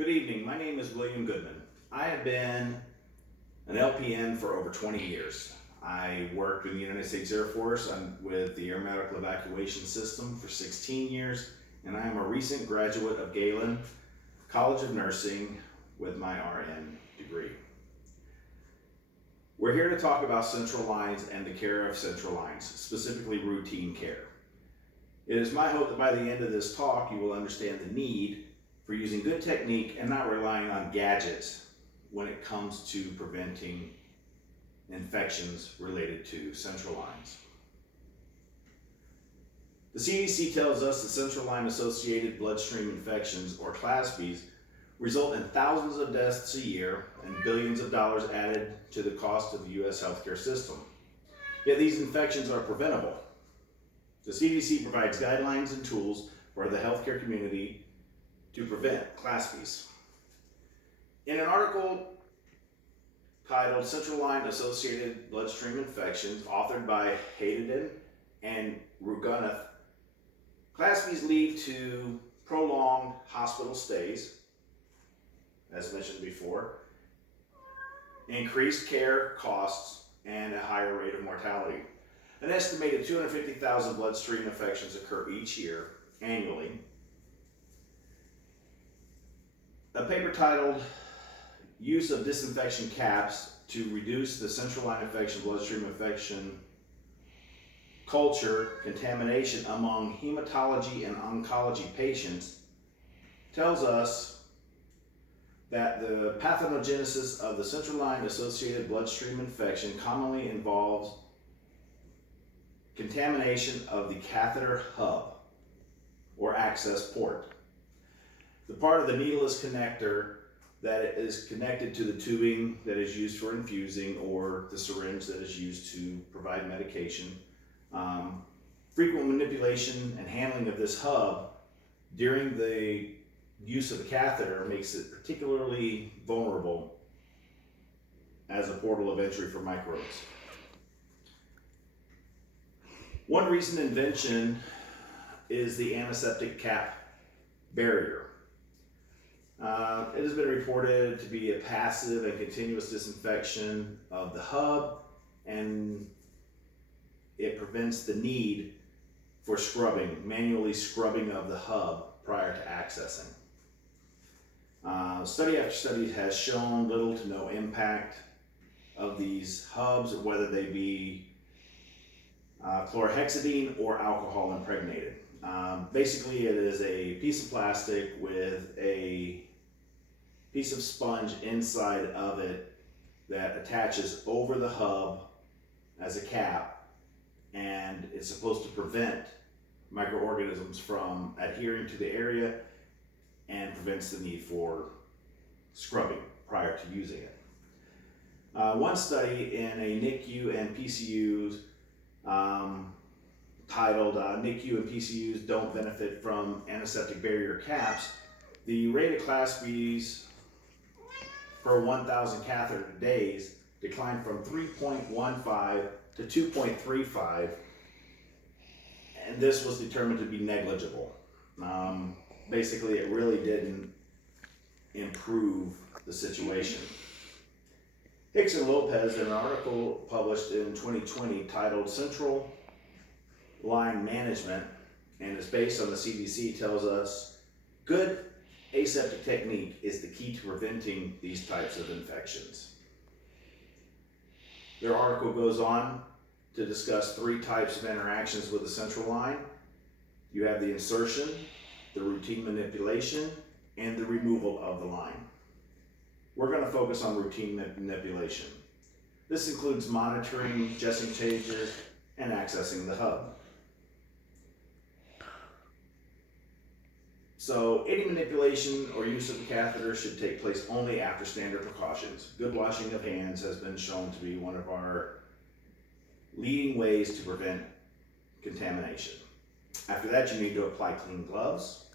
Good evening. My name is William Goodman. I have been an LPN for over 20 years. I worked in the United States Air Force. I'm with the Air Medical Evacuation System for 16 years, and I am a recent graduate of Galen College of Nursing with my RN degree. We're here to talk about central lines and the care of central lines, specifically routine care. It is my hope that by the end of this talk, you will understand the need for using good technique and not relying on gadgets when it comes to preventing infections related to central lines. The CDC tells us that central line associated bloodstream infections, or CLASPs, result in thousands of deaths a year and billions of dollars added to the cost of the U.S. healthcare system. Yet these infections are preventable. The CDC provides guidelines and tools for the healthcare community to prevent CLASPs. In an article titled Central Line Associated Bloodstream Infections, authored by Hayden and Rugunath, CLASPs lead to prolonged hospital stays, as mentioned before, increased care costs, and a higher rate of mortality. An estimated 250,000 bloodstream infections occur each year, annually. A paper titled Use of Disinfection Caps to Reduce the Central Line Infection Bloodstream Infection Culture Contamination Among Hematology and Oncology Patients tells us that the pathogenesis of the central line associated bloodstream infection commonly involves contamination of the catheter hub or access port. The part of the needleless connector that is connected to the tubing that is used for infusing or the syringe that is used to provide medication. Frequent manipulation and handling of this hub during the use of the catheter makes it particularly vulnerable as a portal of entry for microbes. One recent invention is the antiseptic cap barrier. It has been reported to be a passive and continuous disinfection of the hub, and it prevents the need for manually scrubbing of the hub prior to accessing. Study after study has shown little to no impact of these hubs, whether they be chlorhexidine or alcohol impregnated. Basically, it is a piece of plastic with a piece of sponge inside of it that attaches over the hub as a cap, and it's supposed to prevent microorganisms from adhering to the area and prevents the need for scrubbing prior to using it. One study in a NICU and PCUs titled NICU and PCUs Don't Benefit from Antiseptic Barrier Caps, the rate of CLASPs per 1,000 catheter days declined from 3.15 to 2.35, and this was determined to be negligible. Basically, it really didn't improve the situation. Hicks and Lopez, in an article published in 2020 titled Central Line Management, and is based on the CDC, tells us good aseptic technique is the key to preventing these types of infections. Their article goes on to discuss 3 types of interactions with the central line. You have the insertion, the routine manipulation, and the removal of the line. We're going to focus on routine manipulation. This includes monitoring, dressing changes, and accessing the hub. So any manipulation or use of the catheter should take place only after standard precautions. Good washing of hands has been shown to be one of our leading ways to prevent contamination. After that, you need to apply clean gloves.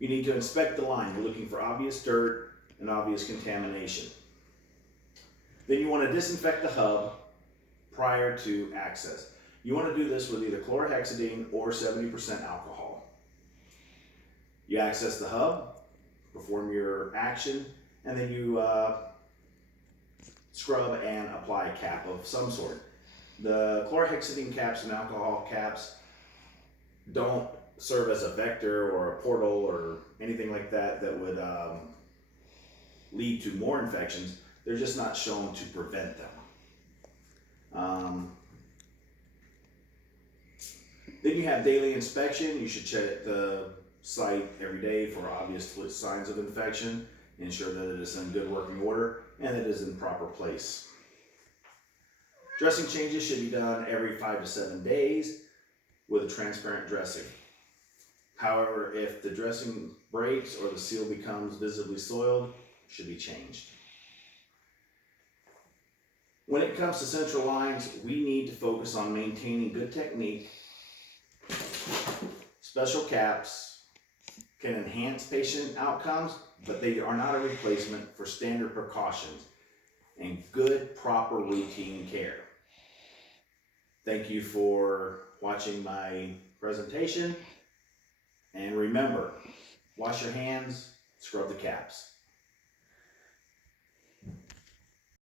You need to inspect the line. You're looking for obvious dirt and obvious contamination. Then you want to disinfect the hub prior to access. You want to do this with either chlorhexidine or 70% alcohol. You access the hub, perform your action, and then you scrub and apply a cap of some sort. The chlorhexidine caps and alcohol caps don't serve as a vector or a portal or anything like that that would lead to more infections. They're just not shown to prevent them. Then you have daily inspection. You should check the site every day for obvious signs of infection. Ensure that it is in good working order and it is in proper place. Dressing changes should be done every 5 to 7 days with a transparent dressing. However, if the dressing breaks or the seal becomes visibly soiled, it should be changed. When it comes to central lines, we need to focus on maintaining good technique. Special caps can enhance patient outcomes, but they are not a replacement for standard precautions and good, proper routine care. Thank you for watching my presentation. And remember, wash your hands, scrub the caps.